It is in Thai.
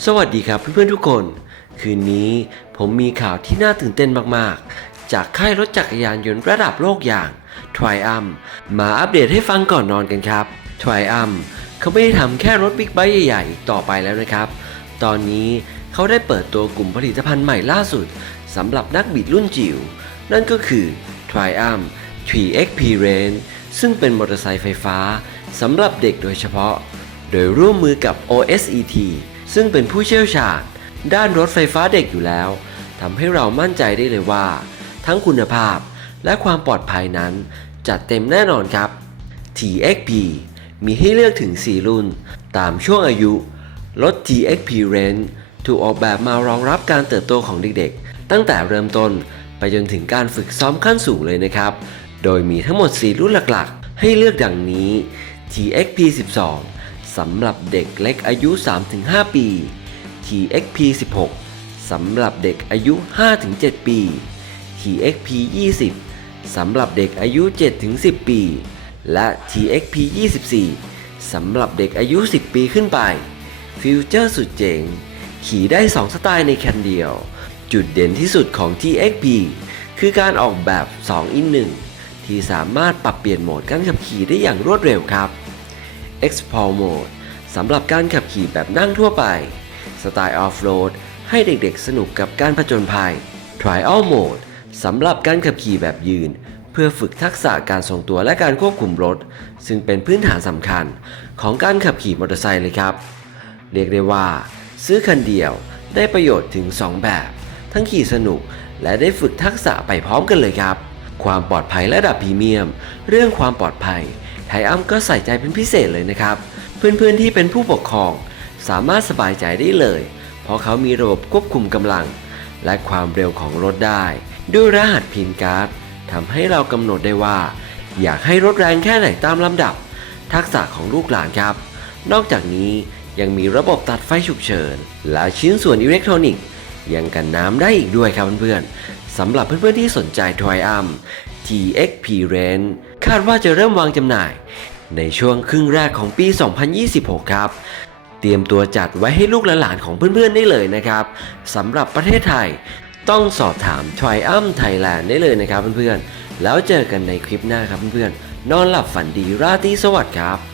สวัสดีครับเพื่อนๆทุกคน คืนนี้ผมมีข่าวที่น่าตื่นเต้นมากๆ จากค่ายรถจักรยานยนต์ระดับโลกอย่าง t r i u m มาอัปเดตให้ฟังก่อนนอนกันครับ t r i u m เขาไม่ได้ทำแค่รถบิ๊กไบค์ใหญ่ๆอีกต่อไปแล้วนะครับ ตอนนี้เขาได้เปิดตัวกลุ่มผลิตภัณฑ์ใหม่ล่าสุดสำหรับนักบิดรุ่นจิ๋วนั่นก็คือ t r i u m 3XP Range ซึ่งเป็นมอเตอร์ไซค์ไฟฟ้าสำหรับเด็กโดยเฉพาะ โดยร่วมมือกับ OSET ซึ่งเป็นผู้เชี่ยวชาญ ด้านรถไฟฟ้าเด็กอยู่แล้วทำให้เรามั่นใจได้เลยว่า ทั้งคุณภาพและความปลอดภัยนั้น จัดเต็มแน่นอนครับ TXP มีให้เลือกถึง 4 รุ่น ตามช่วงอายุ รถ TXP Range ถูกออกแบบมารองรับการเติบโตของเด็กๆ ตั้งแต่เริ่มต้นไปจนถึงการฝึกซ้อมขั้นสูงเลยนะครับ โดยมีทั้งหมด 4 รุ่นหลักๆ ให้เลือกดังนี้ TXP 12 สำหรับเด็กเล็กอายุ 3-5 ปี TXP 16สำหรับเด็กอายุ 5-7 ปี TXP 20สำหรับเด็กอายุ 7-10 ปี และ TXP 24สำหรับเด็กอายุ 10 ปีขึ้นไป ฟิวเจอร์สุดเจ๋ง ขี่ได้ 2 สไตล์ในคันเดียว จุดเด่นที่สุดของ TXP คือการออกแบบ 2 in 1ที่สามารถปรับเปลี่ยนโหมดการขับขี่ได้อย่างรวดเร็วครับ Explore Mode สำหรับการขับขี่แบบนั่งทั่วไป สไตล์ Off-Road ให้เด็กๆสนุกกับการผจญภัย Trial Mode สำหรับการขับขี่แบบยืน เพื่อฝึกทักษะการทรงตัวและการควบคุมรถ ซึ่งเป็นพื้นฐานสำคัญของการขับขี่มอเตอร์ไซค์เลยครับ เรียกได้ว่า ซื้อคันเดียวได้ประโยชน์ถึง 2 แบบ ทั้งขี่สนุกและได้ฝึกทักษะไปพร้อมกันเลยครับ ความปลอดภัยระดับพรีเมียม เรื่องความปลอดภัย ไทอัมก็ใส่ใจเป็นพิเศษเลยนะครับ เพื่อนๆที่เป็นผู้ปกครอง สามารถสบายใจได้เลย เพราะเขามีระบบควบคุมกำลัง และความเร็วของรถได้ ด้วยรหัสพินการ์ดทำให้เรากำหนดได้ว่า อยากให้รถแรงแค่ไหนตามลำดับ ทักษะของลูกหลานครับ นอกจากนี้ยังมีระบบตัดไฟฉุกเฉิน และชิ้นส่วนอิเล็กทรอนิกส์ ยังกันน้ำได้อีกด้วยครับเพื่อนๆสำหรับเพื่อนๆที่สนใจ t r i u m TXP Range คาดว่าจะเริ่มวางจำหน่าย ในช่วงครึ่งแรกของปี 2026 ครับ เตรียมตัวจัดไว้ให้ลูกและหลานของเพื่อนๆได้เลยนะครับสำหรับประเทศไทยต้องสอบถาม t r i u m Thailand ได้เลยนะครับเพื่อนๆ แล้วเจอกันในคลิปหน้าครับเพื่อนๆ นอนหลับฝันดีราตรีสวัสดิ์ครับ